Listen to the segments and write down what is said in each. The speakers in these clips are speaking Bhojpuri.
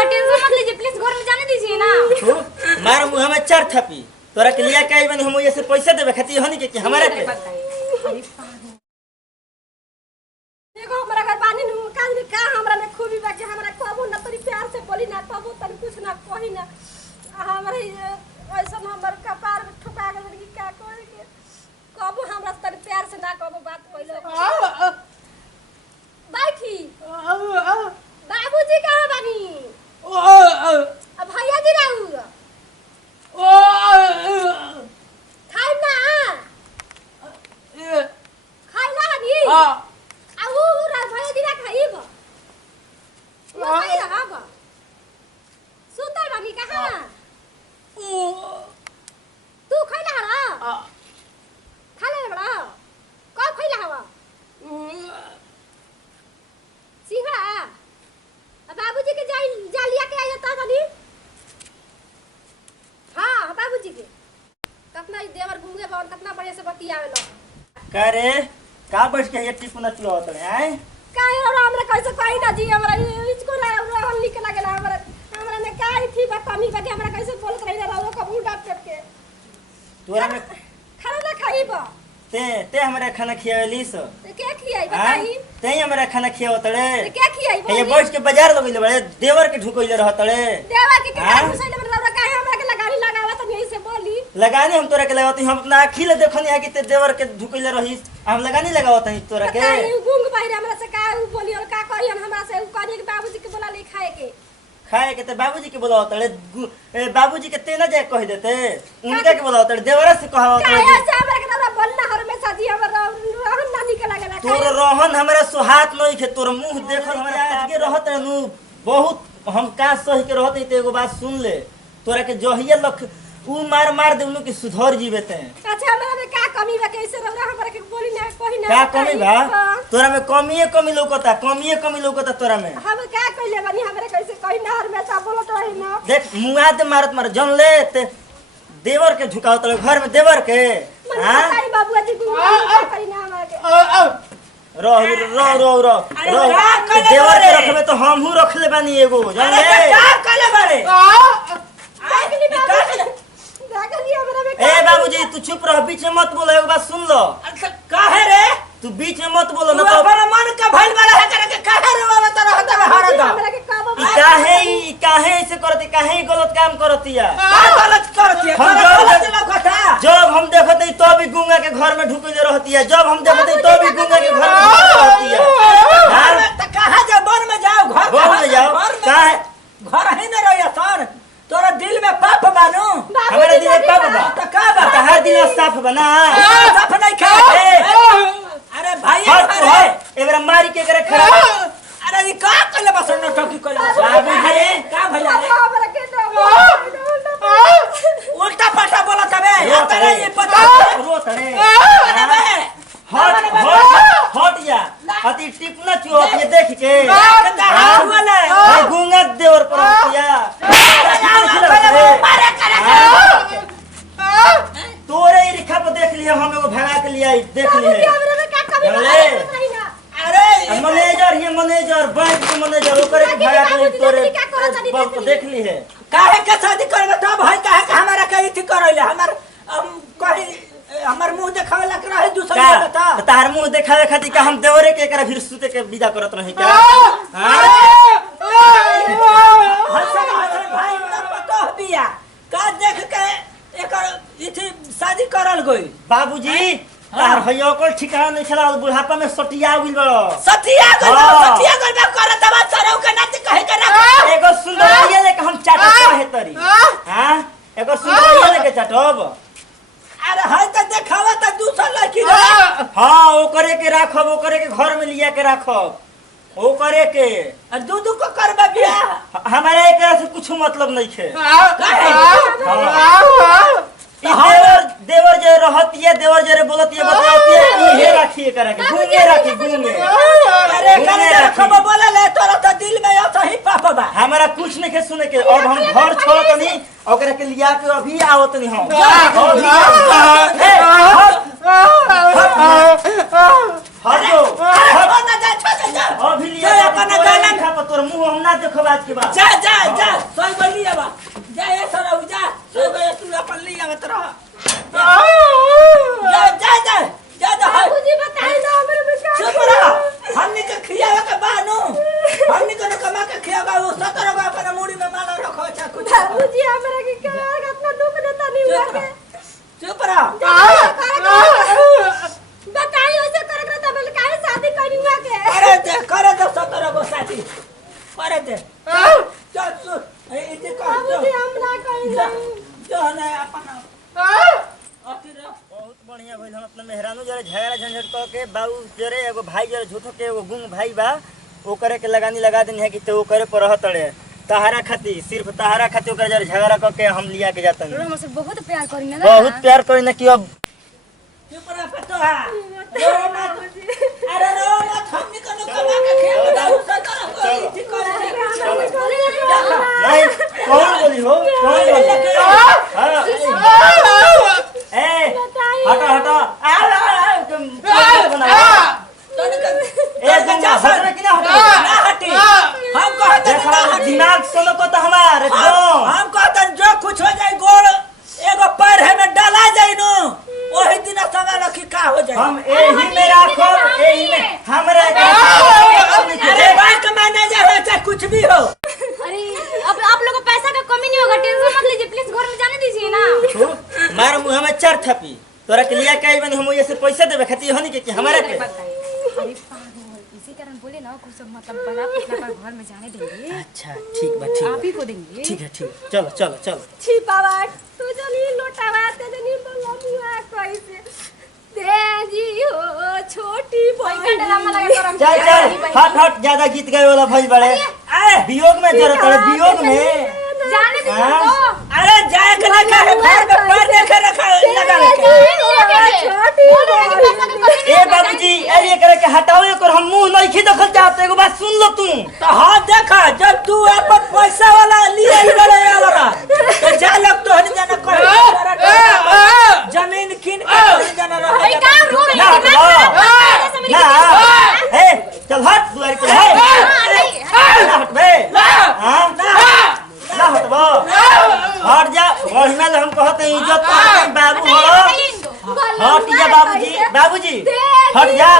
रउआ टेंशन मत लीजिए प्लीज घर में जाने दीजिए ना। तू मार मुंह में चार थपी तोरा के लिया काई बनी हम ऐसे पैसा देबे खातिर हनी के हमारा के अरे देखो हमरा घर पानी नु काज में का हमरा में खूबी बा के हमरा कहबो ना तनी प्यार से बोली ना कहबो तनी कुछ ना कही ना हमरे ऐसा हमर कपार में ठुका गेल कि का करे के कहबो हमरा तनी प्यार से ना कहबो बात पहले बैठी बाबूजी कहां बानी अब भैया जी रहू खाई ना खाई ना हनी आऊ रा भैया जी ना खाईब वो खाई रहा बा सुतल बानी कहां तू खाई ना हरा खा ले बड़ा कब खाई ला हवा सिंघड़ा अब बाबूजी के जालिया के आया ता बनी हां बाबूजी के कितना देवर घूमे बावन कितना बढ़िया से बतियावे लो करे का बैठ के ये टिपुना तू होत रे हैं काहे और हमरा कैसे कहि ना जी हमरा इसको ना रहल निक लागला हमरा में काई थी बा कमी बा हमरा कैसे बोलत रही रहो कबूल डाट के तोरा में खाना ना खाईब ते हमरा खाना खियावली सो ते के खियाई बताई ते हमरा खाना खियावत रे ते के खियाई ये बैठ के बाजार लगइले बड़े देवर के ढुकइले रहत रे देवा के का घुसैले हमरा काहे हमरा के लगानी लगावत नहीं से बोली लगानी हम तोरा के लगावत हम अपना आखिल देखनी है कि ते देवर के ढुकइले रहिस हम लगानी लगावत हई तोरा के गुंग बाहर हमरा से का बोली और का कही हमरा से कनी के बाबूजी के बोला ले खाए के ते बाबूजी के बोलावत रे बाबूजी के ते ना जाए कह देते उनका के बोलावत रे देवरा से कहवत रे काहे से हमरा के ना बोलना हमेशा जी हमरा रहन ना निकल लागला तोर रहन हमरा सुहात नहीं खे तोर मुंह देखल हमरा आज के रहत नु बहुत हम का सही के रहत ते एगो बात सुन ले तोरा के जहिया लख उ मार दे उनु के सुधर जीवे ते अच्छा हमरा में का कमी बा कैसे रौरा हमरा के बोली ना कही ना का कमी बा तोरा में कमी लौकता तोरा में हम का कइले बानी हमरा कैसे कही ना हमेशा बोलत रही ना देख मुआ दे मारत जन ले ते देवर के झुकावत घर में देवर के हां बताई बाबूआ जी गुंगा करी ना हमरा के रो देवर के रखबे तो हमहू रखले बानी एगो जन ले का कले बारे ए बाबूजी तू चुप रह बीच में मत बोलो एगो बात सुन लो काहे रे तू बीच में मत बोलो तू ना तो अपना मन का भइल वाला है करे के काहे रे बाबा तोरा होता है हरदा हमरा के कहबो काहे ऐसे करती काहे गलत काम करतिया का गलत करती है हम गलत लौकता जब हम देखते तो भी गुंगा के घर में ढुकले रहती है जब हम देखते तो भी गुंगा के घर में ढुकले रहती है हां त कहां जा वन में जाओ घर में जाओ काहे घर ही न रहिया सर तोरा दिल में पाप बानू हमारे दिल में पाप बा त का बा तहार दिल साफ बना साफ नहीं खा अरे भाई एबरा मारी के करे खराब अरे ये का कले बस न ठोकी कले बाबूजी का भइला रे हमरा के उल्टा पलटा बोला तबे तेरे ये पता रोत रे अरे बे हट या अति टिपना चुओ ये देख के वाले गुंगा देवर पर हटिया मारे करे तोरे ई रिखा पर देख लिया हम एगो भगा के लिया देख लिए हमरा में का कमी बा अरे मैनेजर बैंक के मैनेजर ओकरे के भगा के तोरे देख ली है काहे के शादी करबे तब है काहे के हमरा के इथि करैले हमर कहि हमर मुंह देखावे लग रहे दूसरा बता तार मुंह देखावे खातिर का हम देवरे के एकरा फिर सुते के विदा करत रही क्या हां हसन भाई ना पतो बिया का देख के एकर इथि शादी करल गई बाबूजी तार भैया को ठिकाना नहीं खेला बुढ़ापा में सटिया गइल बड़ो सतिया गइल करत बा सरौ के नाच कहे के रख एगो सुंदरिया लेके हम चाटत रहे तरी हां एगो सुंदरिया लेके चाटब अरे है त देखावा त दूसरा लड़की हां ओकरे के राखब ओकरे के घर में लिया के राखब ओकरे के दूध को करबे बिया हमारे एकरा से कुछ मतलब नहीं है देवर जे रहती है देवर जे बोलती है बताती है ये राखिए करा के घूमे राखी घूमे अरे करे रखब बोले ले तोरा त दिल में ऐसा ही पाप बा हमारा कुछ नहीं के सुने के अब हम घर छोड़त नहीं ओकरा के लिया के अभी आवत नहीं हम हटो अभी लिया अपना गाना खा पर तोर मुंह हम ना देखो आज के बाद। जा जा जा सोई बोली अब जा ये सर जा सोई बोली तू अपन ले आवत रह जा जा जा जा जा बाबूजी बताई ना हमरे में का चुप रह हमनी के खियावे के बानो हमनी को कमा के खियावा वो 17 गो अपन मुड़ी में माला रखो अच्छा कुछ बाबूजी हमरा के का इतना दुख देता नहीं हुआ के चुप रह बताई ओसे करे त बोल काहे शादी करनी हुआ के करे दे 17 गो शादी करे दे चल चल ए जे कर बाबूजी हम ना करी जो ना अपन बहुत बढ़िया भइल। हम अपना मेहरानू जरे झगड़ा झंझट क के बाबू जरे एगो भाई जरे झूठो के एगो गुंग भाई बा ओकरे के लगानी लगा देनी है कि ते ओकरे पर रह तड़े तहारा खातिर सिर्फ तहारा खातिर ओकरे जरे झगड़ा क के हम लिया के जातन। हमसे बहुत प्यार करी ना बहुत प्यार करी ना कि अब चुप रह पटोहा रो मत अरे रो मत हमनी को कमा के खियावे दाऊ 17 गो ठीक कर नहीं कौन बोली हो कौन बोली हां ए हटा हटा आ तुम बना ए गंगा हटने की ना ना हटी हम कहते देखा दिमाग सोलो को तो हमार एकदम हम कहते जो कुछ हो जाए गोड़ एगो पैर है में डाला जाए नो वही दिन समय रखी का हो जाए हम एही में राखो एही में हमरा अरे बैंक मैनेजर है चाहे कुछ भी हो अरे अब आप लोगों को पैसा का कमी नहीं होगा, टेंशन मत लीजिए, प्लीज घर में जाने दीजिए ना। मार मुंह में चार थपी तोरा के लिया कई बनी हम ऐसे पैसा देबे खातिर हनी के हमारा के अरे पागल, इसी कारण बोले ना कुछ मतलब बड़ा पिछला पर घर में जाने देंगे। अच्छा ठीक बा ठीक आप ही को देंगे। ठीक है ठीक चलो चलो चलो छी बाबा तू जनी लोटावा ते जनी बोला मुआ कैसे तेजी हो छोटी कोई बहन का ड्रामा लगा कर हम चल चल हट हट ज्यादा गीत गाए वाला भइल बड़े वियोग में जरूरत है वियोग में जाने दीजिए हाँ? तो। अरे जाए के ना कहे पैर में पैर देखे रखा लगा छोटी ए बाबूजी ए करे के हटाओ एकर हम मुंह नहीं खी देखल चाहते एगो बात सुन लो तू तो हाँ देखा जब तू अपन पैसा वाला लिए बड़े वाला तो जा लग तो हन जाना कर जमीन किन के हन जाना भाई रह काम हो ना गई ना ए चल हट दुआर पे है ना हट बे हां ना हट बो हट जा वही में हम कहते हैं इज्जत करते बाबू हो हट जा बाबूजी बाबूजी हट जा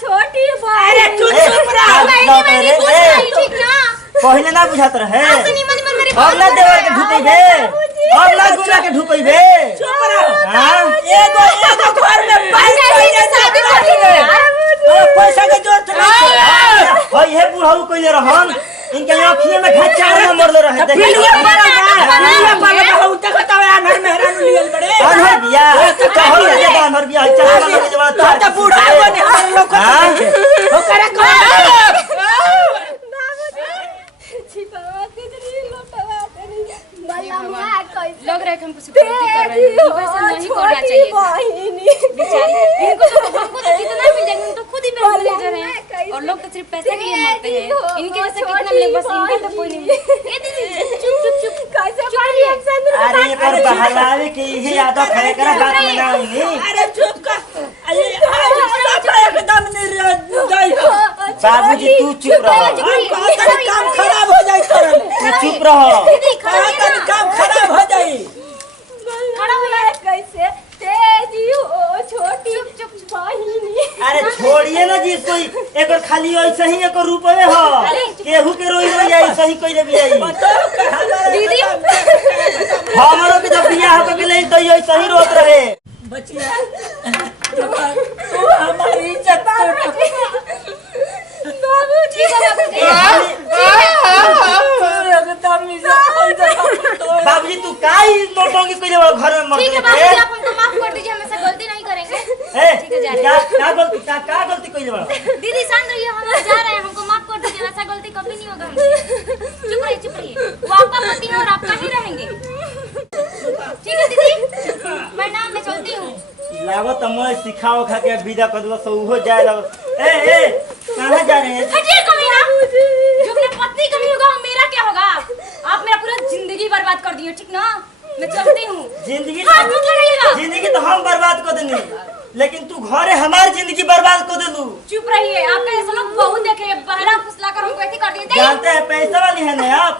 छोटी बहन अरे तू चुप रह ठीक ना पहले ना बुझात रहे नहीं मन मेरी अब ना देवर के ढुकइबे अब ना गुना के ढुकइबे चुप रह हां एगो घर में पैसा शादी करनी है। पैसा के जरूरत नहीं है ओ ये बुढ़ऊ कइले रहन इनके आँखिए में घचार में मरले रहे फिल्म पर बहुत देखता है अनहर मेहरान लिए बड़े अनहर बिया कहल के अनहर बिया चश्मा लगे जवाब तो बूढ़ा बने हम लोग को ओकरा छी बाबा ते जनी लोटावा ते बोला मुआ कैसे लग रहा है कि हम कुछ गलती कर रहे हैं, वैसा नहीं करना चाहिए था। बेचारी इनको तो हमको तो कितना मिल जाएगा, हम तो खुद ही बैंक मैनेजर हैं और लोग तो सिर्फ पैसे के लिए मरते हैं। इनके वजह से कितना मिले बस इनका तो कोई नहीं मिले। ये दीदी चुप चुप चुप कैसे पानी एक्शन अरे ये पर बहलावे के यही आदत है करा बात में ना नहीं अरे चुप कर अरे सब एकदम निर्दयी हो बाबूजी तू चुप रह काम खराब हो जाए तू चुप रह दीदी खड़ा हो जाओ। काम खराब हो जाए खड़ा हो जाए कैसे तेजी हो छोटी बहिनी अरे छोड़िए ना जी कोई एकर खाली ऐसे ही एक रुपए हो केहू के रोई रोई आई सही कइले भी आई दीदी हमरो के जब बियाह हो के ले तो ऐसे ही रोत रहे बचिया तू हमारी इज्जत बाबू ठीक है एकदम इज्जत बाबूजी तू काई नोटंगी कइले वाला घर में मर ठीक है बाबूजी, आप हमको माफ कर दीजिए, हमेशा गलती नहीं करेंगे। ए ठीक है, जा रहे हैं। का गलती कइले वाला दीदी शांत रहिए, हम जा रहे हैं, हमको माफ कर दीजिए, ऐसा गलती कभी नहीं होगा हमसे। चुप रहिए वो आपका पति है और आप कहीं रहेंगे। ठीक है दीदी, प्रणाम, मैं चलती हूँ। लागो त मैं सिखाओ खा के विदा कर दो सो हो जाए लग ए कहां जा रहे हैं हटिए कमीना, जो मेरा पति कमी होगा वो मेरा क्या होगा? आप मेरा पूरा जिंदगी बर्बाद कर दिए, ठीक ना? मैं चलती हूँ। जिंदगी हाथ मत लगाइएगा। जिंदगी तो हम बर्बाद कर देनी लेकिन तू घरे हमारी जिंदगी बर्बाद कर देलू चुप रहिए, आपका ऐसा लोग बहुत देखे, बहरा फुसला कर हमको ऐसे कर दिए। जानते हैं पैसा वाली है ना आप,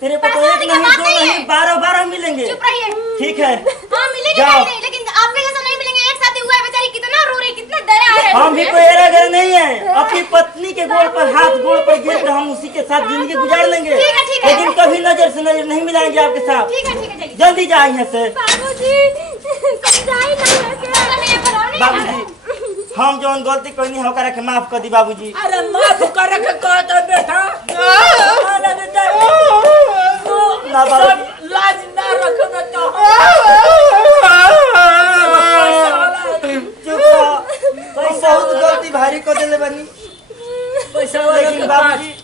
तेरे को तो एक नहीं दो नहीं 12 मिलेंगे। चुप रहिए। ठीक है हाँ मिलेंगे जाओ। नहीं, लेकिन आपके जैसा नहीं मिलेंगे। एक साथी हुआ है बेचारी, कितना रो रही, कितना दया है हम भी कोई एरागर नहीं है, अपनी पत्नी के गोड़ पर हाथ गोड़ पर गिर कर हम उसी के साथ जिंदगी गुजार लेंगे, ठीक है। लेकिन कभी नजर से नजर नहीं मिलाएंगे आपके साथ। ठीक है जाइए। जल्दी जाए यहाँ से। बाबूजी समझाई नहीं बाबूजी हम जौन गलती कोई नहीं होकर के माफ कर दी बाबूजी। अरे माफ करे के कह दो बेटा। अरे बेटा ना बाबू। सब लाज ना रखना तो चुप रहो, बहुत गलती भारी को देले बनी। पैसा वाला लेकिन के बाबूजी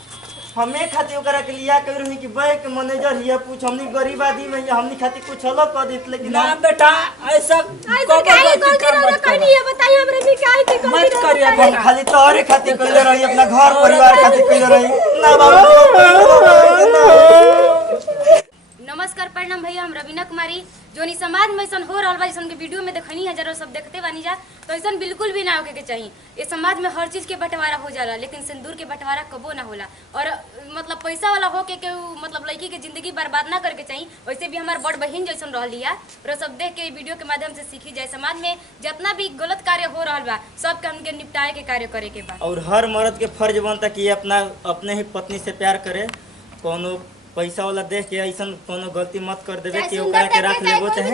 हमें खातिर ओकरा के लिया कर रही कि बैंक मैनेजर हिया पूछ हमनी गरीब आदमी में हमनी खातिर कुछ अलग कर देत, लेकिन ना हम बेटा ऐसा ऐसा काहे गलती रहा कोई नहीं है, बताइए हमरे भी काहे की गलती मत रहा? करिए हम बेटा। खाली तोहरे खातिर कइले रही, अपना घर परिवार खातिर कइले रही ना बाबूजी। नमस्कार प्रणाम भैया, हम रवीना कुमारी। जो नी समाज में ऐसा हो रहा बा, जैसन के वीडियो में देखनी है, जरा सब देखते बानी जा, तो ऐसा बिल्कुल भी ना होके के चाहिए। ये समाज में हर चीज के बंटवारा हो जाला, लेकिन सिंदूर के बंटवारा कबो ना होला। और मतलब पैसा वाला होके के मतलब लड़की के जिंदगी बर्बाद ना करके चाहिए। वैसे भी हमार बड़ बहन जैसन रहली है, और सब देख के वीडियो के माध्यम से सीखी जाए। समाज में जितना भी गलत कार्य हो रहा बा, सबके हमके निपटाए के कार्य करे के बा। और हर मर्द के फर्ज बनता कि अपने ही पत्नी से प्यार करे। कोनो पैसा वाला देख के ऐसा कोनो गलती मत कर देवे कि ओकरा के रख लेबो चाहे।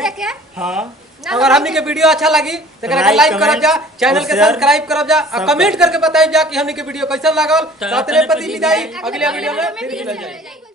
हाँ अगर हमनी के वीडियो अच्छा लगी तो लाइक करब जा, चैनल के सब्सक्राइब करब जा, और कमेंट करके बताइब जा कि हमनी के वीडियो कैसा लागल। रात्रि पति विदाई, अगले वीडियो में फिर मिल जाए।